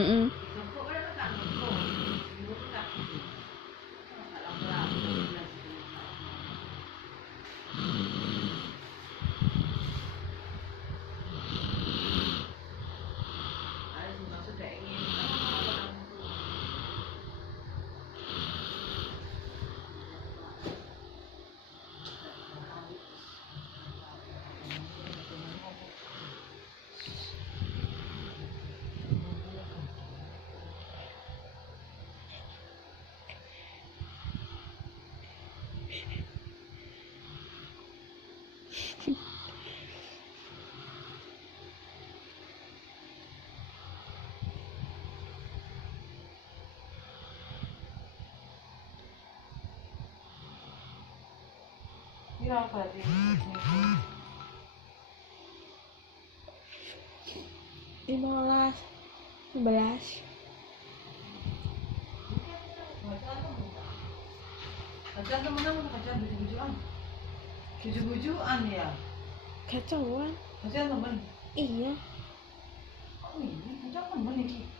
Mm-mm. Ya, berarti 15, 11. Kajian temenan atau kajian buju-bujuan? Buju-bujuan ya? Kacauan. Kajian temen? Iya. Oh ini, kajian temen ini.